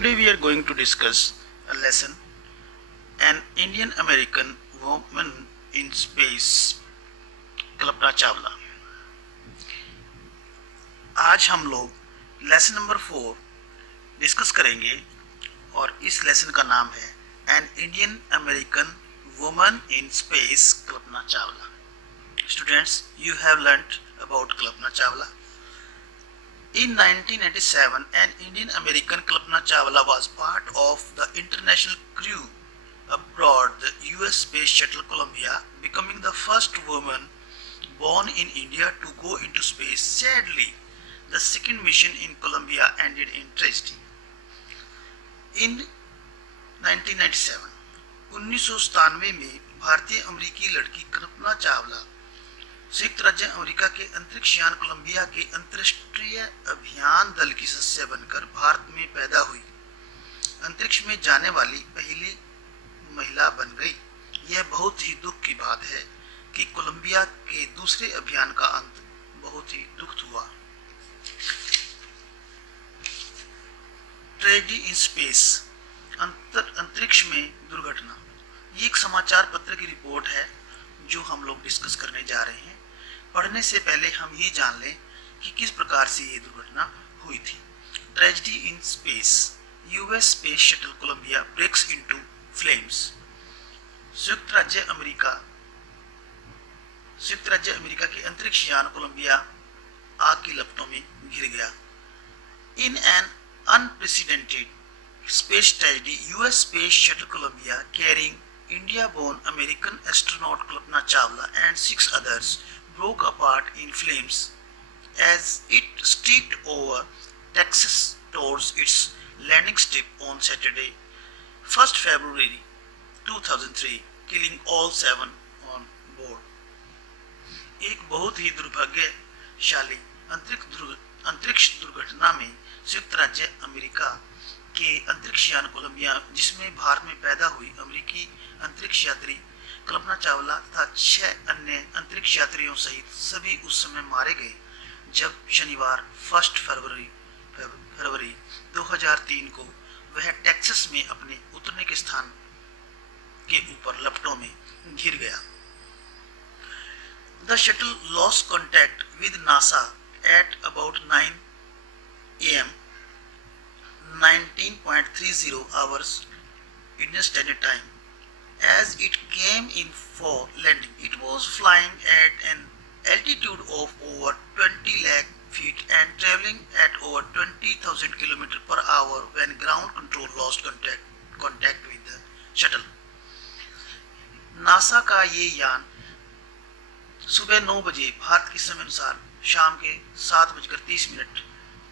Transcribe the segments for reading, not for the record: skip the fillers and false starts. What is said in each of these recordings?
Today we are going to discuss a lesson, an Indian American woman in space, Kalpana Chawla. आज हम लोग lesson number 4 discuss करेंगे और इस लेसन का नाम है an Indian American woman in space, Kalpana Chawla. Students, you have learnt about Kalpana Chawla. In 1997, an Indian American Kalpana Chawla was part of the international crew aboard the US Space Shuttle Columbia, becoming the first woman born in India to go into space. Sadly, the second mission in Columbia ended in tragedy. In 1997, 1997 में भारतीय अमेरिकी लड़की कल्पना चावला संयुक्त राज्य America के अंतरिक्ष यान Colombia के अंतर्राष्ट्रीय अभियान दल की सदस्य बनकर भारत में पैदा हुई। अंतरिक्ष में जाने वाली पहली महिला बन गई। यह बहुत ही दुख की बात है कि कोलंबिया के दूसरे अभियान का अंत बहुत ही दुखद हुआ। ट्रेजेडी इन स्पेस, अंतरिक्ष में दुर्घटना। ये एक समाचार पत्र की रिपोर्ट है जो हम लोग डिस्कस करने जा रहे हैं। पढ़ने से पहले हम ये जान लें कि किस प्रकार से ये दुर्घटना हुई थी। Tragedy in space, US space shuttle Columbia breaks into flames. संयुक्त राज्य अमेरिका के अंतरिक्ष यान कोलंबिया आग की लपटों में घिर गया। In an unprecedented space tragedy, US space shuttle Columbia carrying India-born American astronaut Kalpana Chawla and 6 others broke apart in flames as it streaked over Texas towards its landing strip on Saturday, 1st February 2003, killing all 7 on board. एक बहुत ही दुर्भाग्यशाली अंतरिक्ष दुर्घटना में संयुक्त राज्य America के अंतरिक्ष यान कोलंबिया, जिसमें भारत में पैदा हुई अमेरिकी अंतरिक्ष यात्री कल्पना चावला तथा 6 अन्य अंतरिक्ष यात्रियों सहित सभी उस समय मारे गए जब शनिवार 1 फरवरी 2003 को वह टेक्सास में अपने उतरने के स्थान के ऊपर लपटों में घिर गया। The shuttle lost contact with NASA at about 9 a.m. 19.30 hours Indian Standard Time. As it came in for landing, it was flying at an altitude of over 20 lakh feet and traveling at over 20,000 km per hour when ground control lost contact with the shuttle. NASA का ये यान सुबह 9 बजे भारत के समय अनुसार शाम के 7:30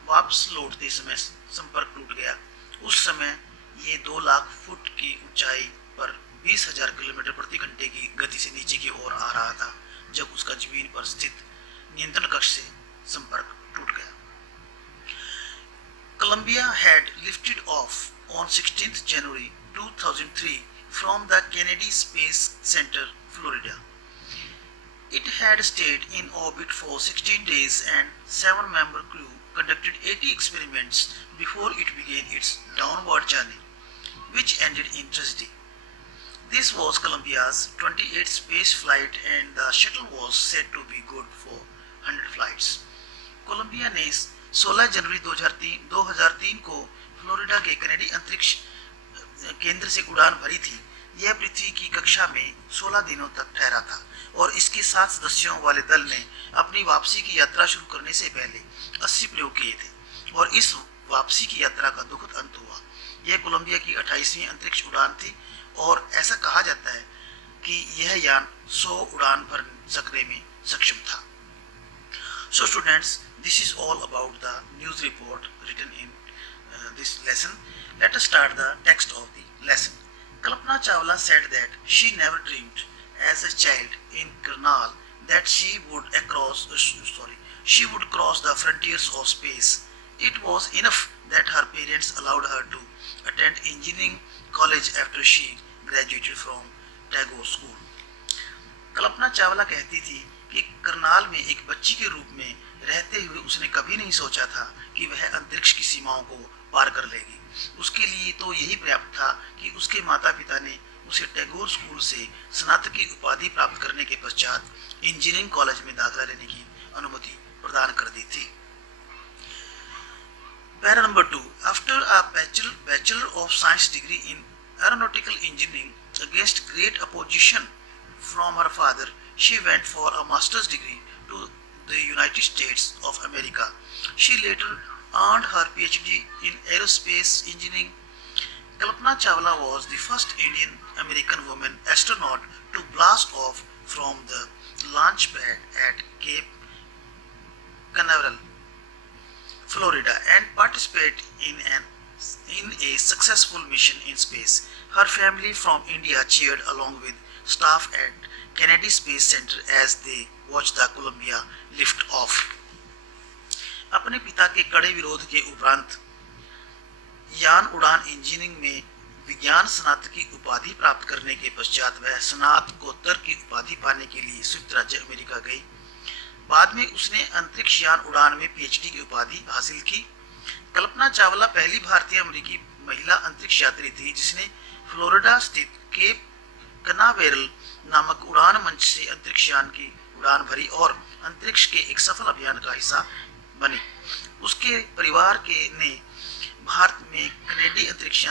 वापस लौटते समय संपर्क टूट गया। उस समय ये 2 लाख फुट की ऊंचाई पर 20,000 किलोमीटर प्रति घंटे की गति से नीचे की ओर आ रहा था जब उसका जमीन पर स्थित नियंत्रण कक्ष से संपर्क टूट गया। Columbia had lifted off on 16th January 2003 from the Kennedy Space Center, Florida. It had stayed in orbit for 16 days and 7-member crew conducted 80 experiments before it began its downward journey, which ended in tragedy. This was Columbia's 28th space flight and the shuttle was said to be good for 100 flights. Colombia ने 16 जनवरी 2003 को Florida के Kennedy अंतरिक्ष केंद्र से उड़ान भरी थी। यह पृथ्वी की कक्षा में 16 दिनों तक ठहरा था और इसके 7 सदस्यों वाले दल ने अपनी वापसी की यात्रा शुरू करने से पहले 80 प्रयोग किए थे और इस वापसी की यात्रा का दुखद अंत हुआ। यह कोलंबिया की 28वीं अंतरिक्ष उड़ान थी और ऐसा कहा जाता है कि यह यान 100 उड़ान भर सकने में सक्षम था। So students, this is all about the news report written in this lesson. Let us start the text of the lesson. Kalpana Chawla said that she never dreamed as a child in Karnal that she would cross the frontiers of space. It was enough that her parents allowed her to attend engineering college after she graduated from Tagore School. Kalpana Chawla कहती थी कि करनाल में एक बच्ची के रूप में रहते हुए उसने कभी नहीं सोचा था कि वह अंतरिक्ष की सीमाओं को पार कर लेगी। उसके लिए तो यही पर्याप्त था कि उसके माता पिता ने उसे टैगोर स्कूल से स्नातक की उपाधि प्राप्त करने के पश्चात इंजीनियरिंग कॉलेज में दाखिला लेने की अनुमति प्रदान कर दी थी। Para number 2. After a Bachelor of Science degree in Aeronautical Engineering against great opposition from her father, she went for a master's degree to the United States of America. She later earned her PhD in aerospace engineering. Kalpana Chawla was the first Indian American woman astronaut to blast off from the launch pad at Cape Canaveral, Florida, and participate in a successful mission in space. Her family from India cheered along with staff at Kennedy Space Center as they watched the Columbia lift off. अपने पिता के कड़े विरोध के उपरांत यान उड़ान engineering में विज्ञान स्नातक की उपाधि प्राप्त करने के पश्चात वह स्नातकोत्तर की उपाधि पाने के लिए संयुक्त राज्य अमेरिका गई। बाद में उसने अंतरिक्ष यान उड़ान में पीएचडी की उपाधि हासिल की। कल्पना चावला पहली भारतीय अमेरिकी महिला अंतरिक्ष यात्री थी जिसने फ्लोरिडा स्थित केप कनावेरल नामक उड़ान मंच से अंतरिक्ष यान की उड़ान भरी और अंतरिक्ष के एक सफल अभियान का हिस्सा बनी। उसके परिवार के ने भारत में कनेडी अंतरिक्ष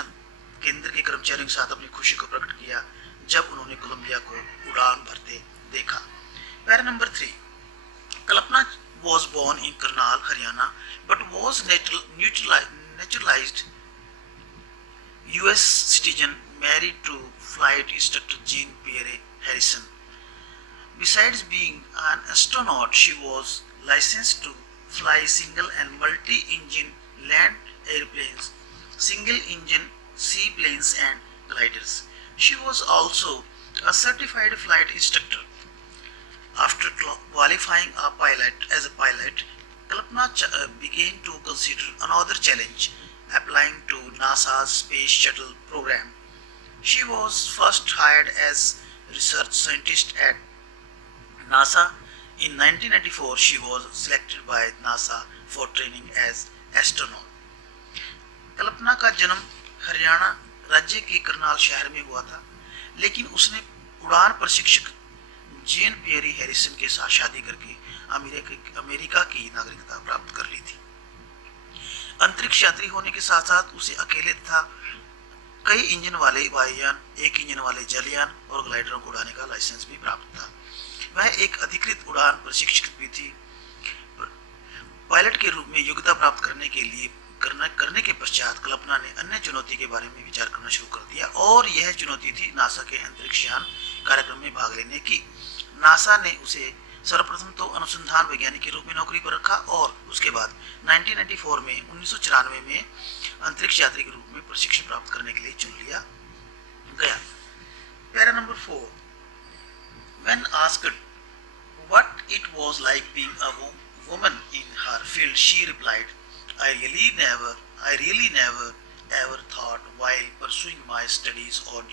केंद्र के कर्मचारियों के साथ अपनी खुशी को प्रकट किया जब उन्होंने कोलंबिया को उड़ान भरते देखा। Para number 3. Kalpana was born in Karnal, Haryana, but was naturalized US citizen, married to flight instructor Jean-Pierre Harrison. Besides being an astronaut, she was licensed to fly single and multi-engine land airplanes, single-engine seaplanes and gliders. She was also a certified flight instructor. After qualifying as a pilot, Kalpana began to consider another challenge, applying to NASA's Space Shuttle program. She was first hired as research scientist at NASA. In 1994, she was selected by NASA for training as astronaut. कल्पना का जन्म हरियाणा राज्य के करनाल शहर में हुआ था, लेकिन उसने उड़ान प्रशिक्षक जेन पियरी हैरिसन के साथ शादी करके अमेरिका की नागरिकता प्राप्त कर ली थी। अंतरिक्ष यात्री होने के साथ साथ उसे अकेले तथा कई इंजन वाले वायुयान, एक इंजन वाले जलयान और ग्लाइडरों को उड़ाने का लाइसेंस भी प्राप्त था। वह एक अधिकृत उड़ान प्रशिक्षक भी थी। पायलट के रूप में योग्यता प्राप्त करने के पश्चात कल्पना ने अन्य चुनौती के बारे में विचार करना शुरू कर दिया और यह चुनौती थी नासा के अंतरिक्ष यान कार्यक्रम में भाग लेने की। नासा ने उसे सर्वप्रथम तो अनुसंधान वैज्ञानिक के रूप में नौकरी पर रखा और उसके बाद 1994 में अंतरिक्ष यात्री के रूप में प्रशिक्षण प्राप्त करने के लिए चुन लिया गया। Para number 4. When asked what it was like being a woman in her field, she replied, I really never ever thought while pursuing my studies or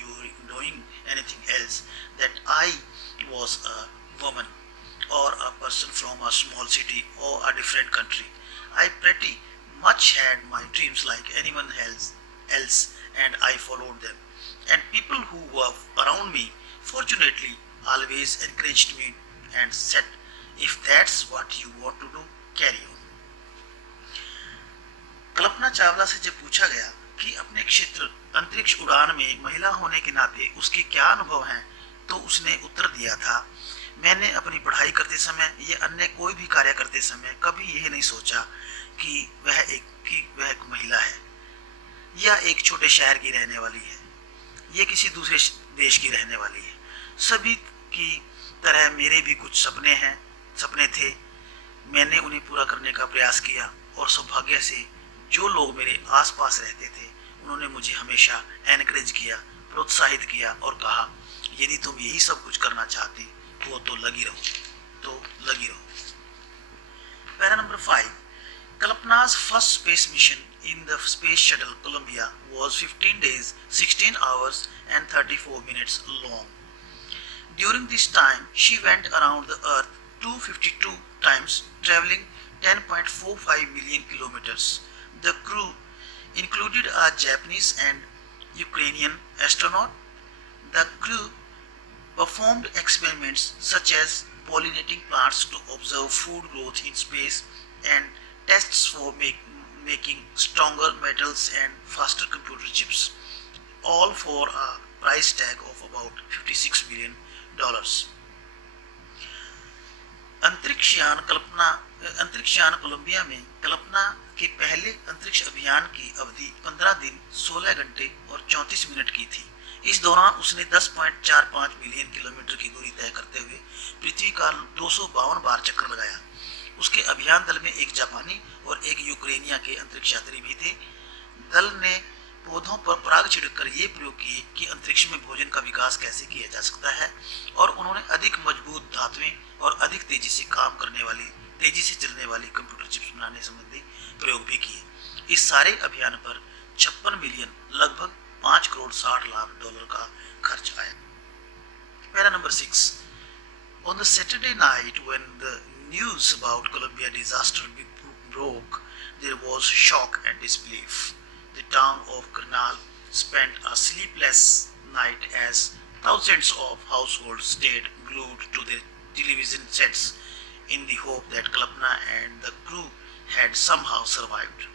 doing anything else that I was a woman or a person from a small city or a different country. I pretty much had my dreams like anyone else and I followed them. And people who were around me fortunately always encouraged me and said, if that's what you want to do, carry on. Kalpana Chawla से जब पूछा गया कि अपने क्षेत्र अंतरिक्ष उड़ान में महिला होने के नाते उसके क्या अनुभव हैं, तो उसने उत्तर दिया था, मैंने अपनी पढ़ाई करते समय या अन्य कोई भी कार्य करते समय कभी यह नहीं सोचा कि वह एक महिला है या एक छोटे शहर की रहने वाली है या किसी दूसरे देश की रहने वाली है। सभी की तरह मेरे भी कुछ सपने थे। मैंने उन्हें पूरा करने का प्रयास किया और सौभाग्य से जो लोग मेरे आसपास रहते थे उन्होंने मुझे हमेशा एनकरेज किया, प्रोत्साहित किया और कहा, यदि तुम यही सब कुछ करना चाहती हो तो लगी रहो। Para number 5. Kalpana's first space mission in the Space Shuttle Columbia was 15 days, 16 hours and 34 minutes long. During this time, she went around the Earth 252 times, traveling 10.45 million kilometers. The crew included a Japanese and Ukrainian astronaut. The crew performed experiments such as pollinating plants to observe food growth in space and tests for making stronger metals and faster computer chips, all for a price tag of about $56 million. अंतरिक्षयान Colombia में कल्पना के पहले अंतरिक्ष अभियान की अवधि 15 दिन 16 घंटे और 34 मिनट की थी। इस दौरान उसने 10.45 मिलियन किलोमीटर की दूरी तय करते हुए पृथ्वी का 252 बार चक्कर लगाया। उसके अभियान दल में एक जापानी और एक यूक्रेनिया के अंतरिक्ष यात्री भी थे। दल ने पौधों पर पराग छिड़ककर ये प्रयोग किए कि अंतरिक्ष में भोजन का विकास कैसे किया जा सकता है, और उन्होंने अधिक मजबूत धातुएं और अधिक तेजी से तेजी से चलने वाली कंप्यूटर चिप्स बनाने संबंधी प्रयोग भी किए। इस सारे अभियान पर 56 मिलियन लगभग 5 करोड़ 60 लाख डॉलर का खर्च आया। Para number 6। On the Saturday night when the news about Columbia disaster broke, there was shock and disbelief. The town of Karnal spent a sleepless night as thousands of households stayed glued to their television sets in the hope that Kalpana and the crew had somehow survived.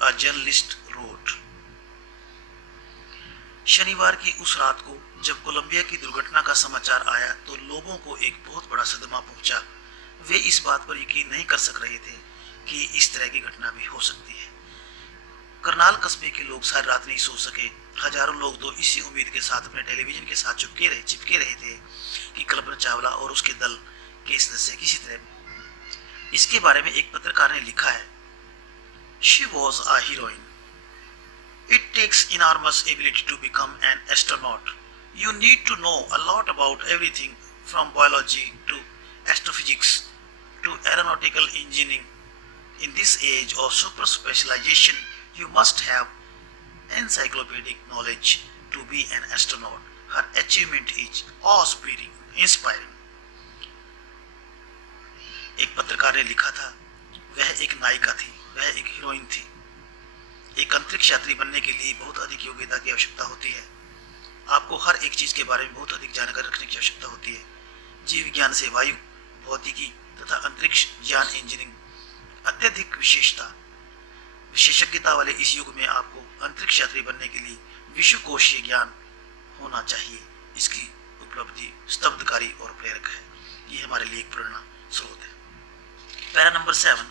A journalist wrote. शनिवार की उस रात को जब Colombia की दुर्घटना का समाचार आया तो लोगों को एक बहुत बड़ा सदमा पहुंचा। वे इस बात पर यकीन नहीं कर सक रहे थे कि इस तरह की घटना भी हो सकती है। करनाल कस्बे के लोग सारी रात नहीं सो सके। हजारों लोग तो इसी उम्मीद के साथ अपने टेलीविजन के साथ चिपके रहे थे कि कल्पना चावला और उसके दल के सदस्य किसी तरह। इसके बारे में एक पत्रकार ने लिखा है, She was a heroine. It takes enormous ability to become an astronaut. You need to know a lot about everything from biology to astrophysics to aeronautical engineering. In this age of super specialization, you must have encyclopedic knowledge to be an astronaut. Her achievement is inspiring. एक पत्रकार ने लिखा था, वह एक नायिका थी, वह एक हीरोइन थी। एक अंतरिक्ष यात्री बनने के लिए बहुत अधिक योग्यता की आवश्यकता होती है। आपको हर एक चीज के बारे में बहुत अधिक जानकारी रखने की आवश्यकता होती है। जीव विज्ञान से वायु, भौतिकी तथा अंतरिक्ष ज्ञान इंजीनियरिंग अत्यधिक विशेषज्ञता वाले इस युग में आपको अंतरिक्ष यात्री बनने के लिए विश्वकोशीय ज्ञान होना चाहिए। इसकी उपलब्धि स्तब्धकारी और प्रेरक है। ये हमारे लिए एक प्रेरणा स्रोत है। Para number 7।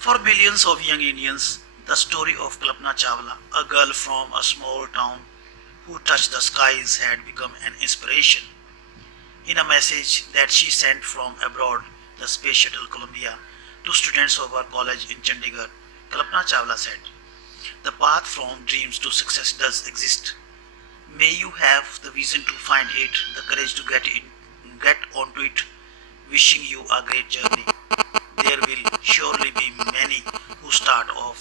For millions of young Indians, the story of Kalpana Chawla, a girl from a small town who touched the skies, had become an inspiration. In a message that she sent from abroad, the Space Shuttle Columbia, to students of her college in Chandigarh, Kalpana Chawla said, "The path from dreams to success does exist. May you have the vision to find it, the courage to get onto it. Wishing you a great journey. There will surely be many who start off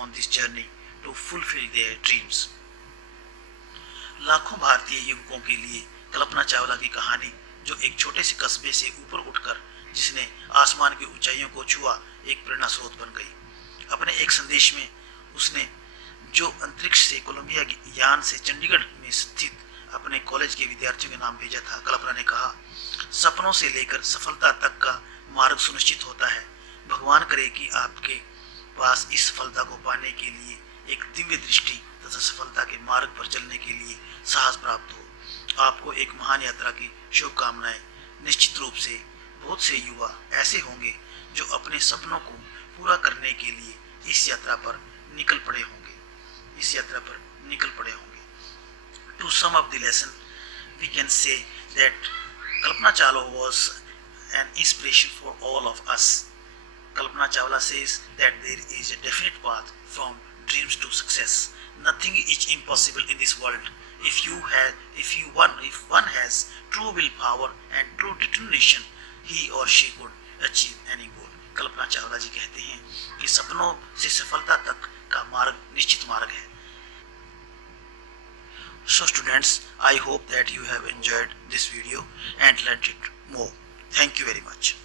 on this journey to fulfill their dreams." लाखों भारतीय युवकों के लिए कल्पना चावला की कहानी, जो एक छोटे से कस्बे से ऊपर उठकर जिसने आसमान की ऊंचाइयों को छुआ, एक प्रेरणा स्रोत बन गई। अपने एक संदेश में उसने जो अंतरिक्ष से कोलंबिया यान से चंडीगढ़ में स्थित अपने कॉलेज के विद्यार्थियों के नाम भेजा था। कल्पना ने कहा, सपनों से लेकर सफलता तक का मार्ग सुनिश्चित होता है। भगवान करे कि आपके पास इस सफलता को पाने के लिए एक दिव्य दृष्टि तथा सफलता के मार्ग पर चलने के लिए साहस प्राप्त हो। आपको एक महान यात्रा की शुभकामनाएं। निश्चित रूप से बहुत से युवा ऐसे होंगे जो अपने सपनों को पूरा करने के लिए इस यात्रा पर निकल पड़े होंगे। To sum up the lesson, we can say that Kalpana Chawla was an inspiration for all of us. Kalpana Chawla says that there is a definite path from dreams to success. Nothing is impossible in this world. If one has true willpower and true determination, he or she could achieve any goal. Kalpana Chawla जी कहते हैं कि सपनों से सफलता तक का मार्ग निश्चित मार्ग है। So students, I hope that you have enjoyed this video and learned it more. Thank you very much.